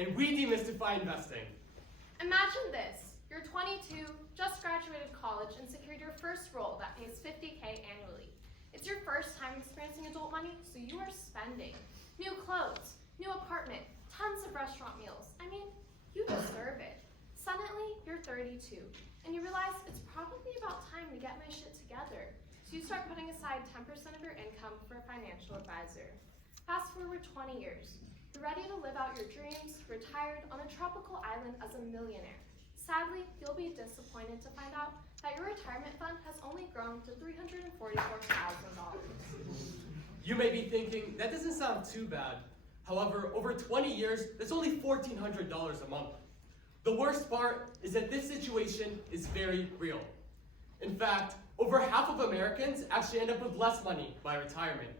and we demystify investing. Imagine this. You're 22, just graduated college, and secured your first role that pays $50K annually. It's your first time experiencing adult money, so you are spending. New clothes, new apartment, tons of restaurant meals. I mean, you deserve it. Suddenly, you're 32, and you realize it's probably about time to get my shit together. So you start putting aside 10% of your income for a financial advisor. Fast forward 20 years. You're ready to live out your dreams, retired on a tropical island as a millionaire. Sadly, you'll be disappointed to find out that your retirement fund has only grown to $344,000. You may be thinking, that doesn't sound too bad. However, over 20 years, that's only $1,400 a month. The worst part is that this situation is very real. In fact, over half of Americans actually end up with less money by retirement.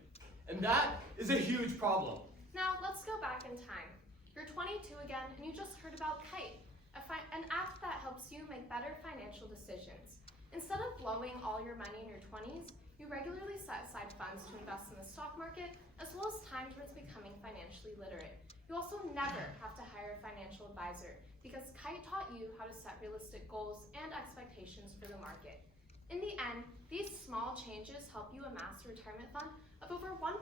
And that is a huge problem. Now, let's go back in time. You're 22 again, and you just heard about Kite, an app that helps you make better financial decisions. Instead of blowing all your money in your 20s, you regularly set aside funds to invest in the stock market, as well as time towards becoming financially literate. You also never have to hire a financial advisor, because Kite taught you how to set realistic goals and expectations for the market. In the end, these small changes help you amass a retirement fund of over $1.6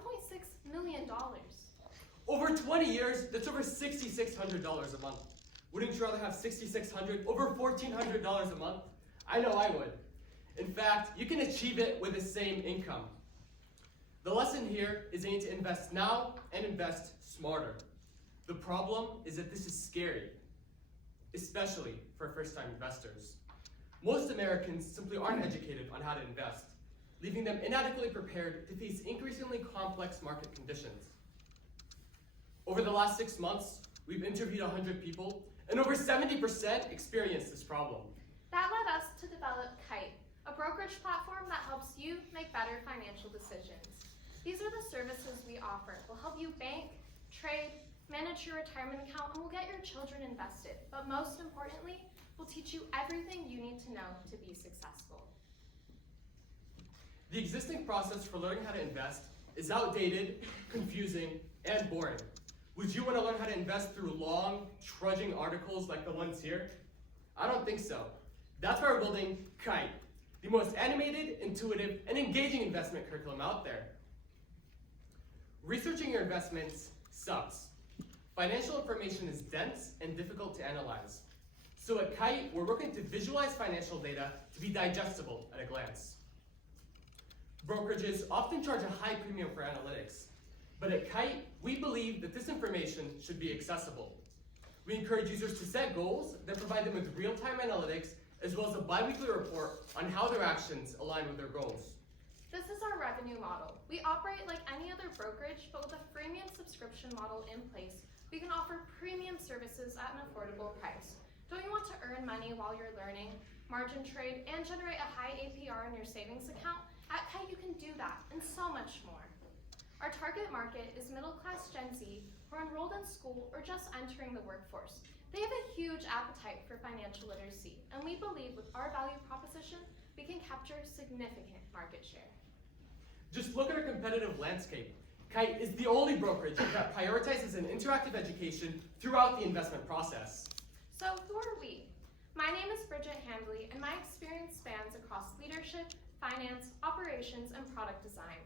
million. Over 20 years, that's over $6,600 a month. Wouldn't you rather have $6,600 over $1,400 a month? I know I would. In fact, you can achieve it with the same income. The lesson here is you need to invest now and invest smarter. The problem is that this is scary, especially for first-time investors. Most Americans simply aren't educated on how to invest, leaving them inadequately prepared to face increasingly complex market conditions. Over the last 6 months, we've interviewed 100 people, and over 70% experienced this problem. That led us to develop Kite, a brokerage platform that helps you make better financial decisions. These are the services we offer. We'll help you bank, trade, manage your retirement account, and we'll get your children invested. But most importantly, we'll teach you everything you need to know to be successful. The existing process for learning how to invest is outdated, confusing, and boring. Would you want to learn how to invest through long, trudging articles like the ones here? I don't think so. That's why we're building Kite, the most animated, intuitive, and engaging investment curriculum out there. Researching your investments sucks. Financial information is dense and difficult to analyze. So at Kite, we're working to visualize financial data to be digestible at a glance. Brokerages often charge a high premium for analytics, but at Kite, we believe that this information should be accessible. We encourage users to set goals that provide them with real-time analytics, as well as a bi-weekly report on how their actions align with their goals. This is our revenue model. We operate like any other brokerage, but with a freemium subscription model in place, we can offer premium services at an affordable price. Don't you want to earn money while you're learning, margin trade, and generate a high APR in your savings account? At Kite, you can do that, and so much more. Our target market is middle-class Gen Z who are enrolled in school or just entering the workforce. They have a huge appetite for financial literacy, and we believe with our value proposition, we can capture significant market share. Just look at our competitive landscape. Kite is the only brokerage that prioritizes an interactive education throughout the investment process. So who are we? My name is Bridget Handley, and my experience spans across leadership, finance, operations, and product design.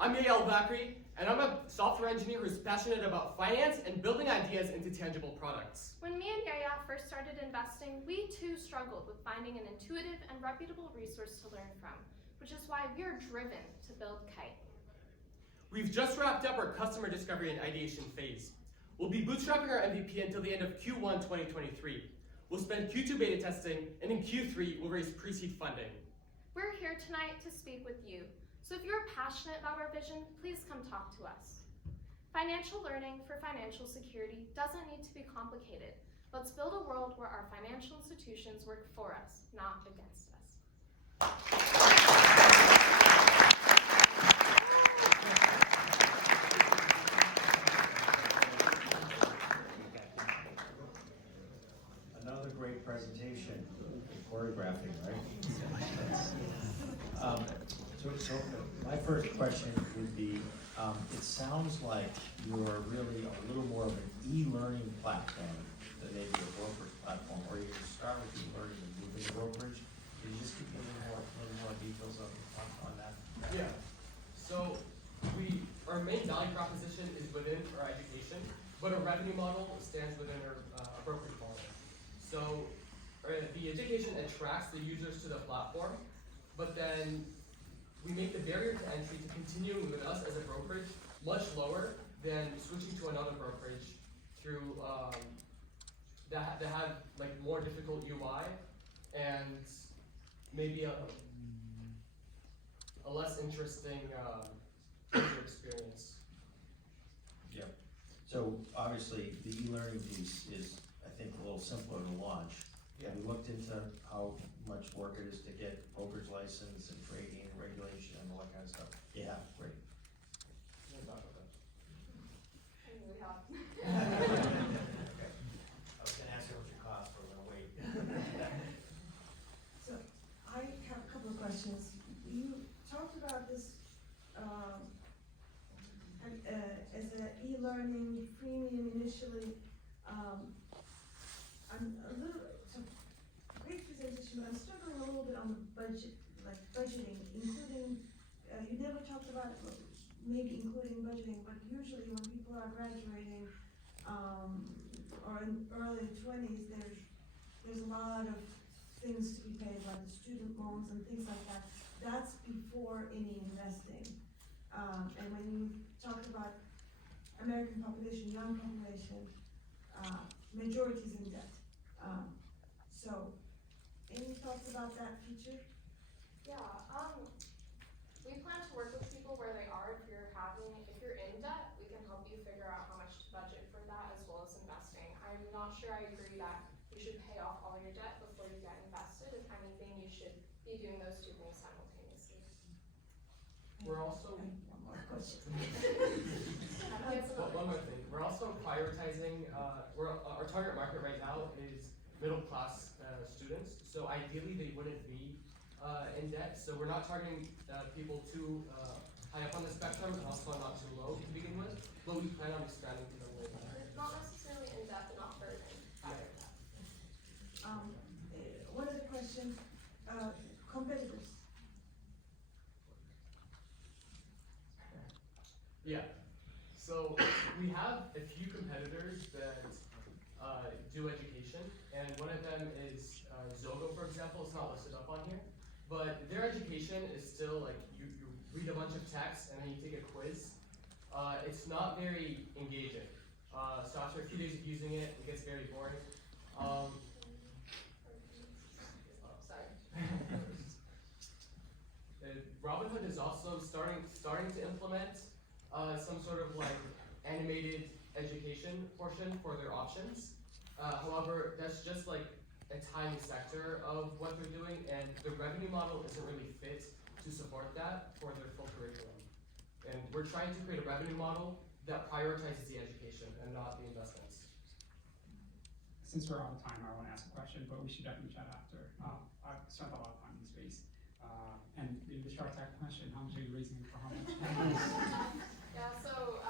I'm Yael Bakri, and I'm a software engineer who's passionate about finance and building ideas into tangible products. When me and Yaya first started investing, we too struggled with finding an intuitive and reputable resource to learn from, which is why we are driven to build Kite. We've just wrapped up our customer discovery and ideation phase. We'll be bootstrapping our MVP until the end of Q1 2023. We'll spend Q2 beta testing, and in Q3, we'll raise pre-seed funding. We're here tonight to speak with you. So if you're passionate about our vision, please come talk to us. Financial learning for financial security doesn't need to be complicated. Let's build a world where our financial institutions work for us, not against us. Another great presentation, choreographing, right? So my first question would be, it sounds like you're really a little more of an e-learning platform. but our revenue model stands within our brokerage model. So the education attracts the users to the platform, but then we make the barrier to entry to continuing with us as a brokerage much lower than switching to another brokerage through that have like more difficult UI and maybe a less interesting user experience. Yeah. So obviously, the e-learning piece is, I think, a little simpler to launch. Yeah. Have you looked into how much work it is to get brokerage license and trading and regulation and all that kind of stuff? Yeah, great. I mean, we have. I was gonna ask you what your costs were, gonna wait. So I have a couple of questions. You talked about this as an e-learning freemium initially. I'm a little, so great presentation, but I'm struggling a little bit on the budget, like budgeting, including, you never talked about it, but maybe including budgeting, but usually when people are graduating, or in early 20s, there's a lot of things to be paid, like the student loans and things like that. That's before any investing. And when you talk about American population, young population, majority is in debt. So, any thoughts about that feature? Yeah, we plan to work with people where they are. If you're in debt, we can help you figure out how much to budget for that as well as investing. I'm not sure I agree that you should pay off all your debt before you get invested. If anything, you should be doing those two things simultaneously. We're also One more question. one more thing. We're also prioritizing. Our target market right now is middle class students. So ideally, they wouldn't be in debt. So we're not targeting people too high up on the spectrum and also not too low to begin with. But we plan on expanding to them later. Not necessarily in debt, but not burden by their debt. One other question, competitors. Yeah. So we have a few competitors that do education, and one of them is Zogo, for example. It's not listed up on here, but their education is still like you read a bunch of text and then you take a quiz. It's not very engaging. So after a few days of using it, it gets very boring. Sorry. Robinhood is also starting to implement some sort of like animated education portion for their options. However, that's just like a tiny sector of what they're doing, and the revenue model isn't really fit to support that for their full curriculum. And we're trying to create a revenue model that prioritizes the education and not the investments. Since we're out of time, I want to ask a question, but we should definitely chat after. I've spent a lot of time in space. And the Shark Tank question, how much are you raising for how much? Yeah, so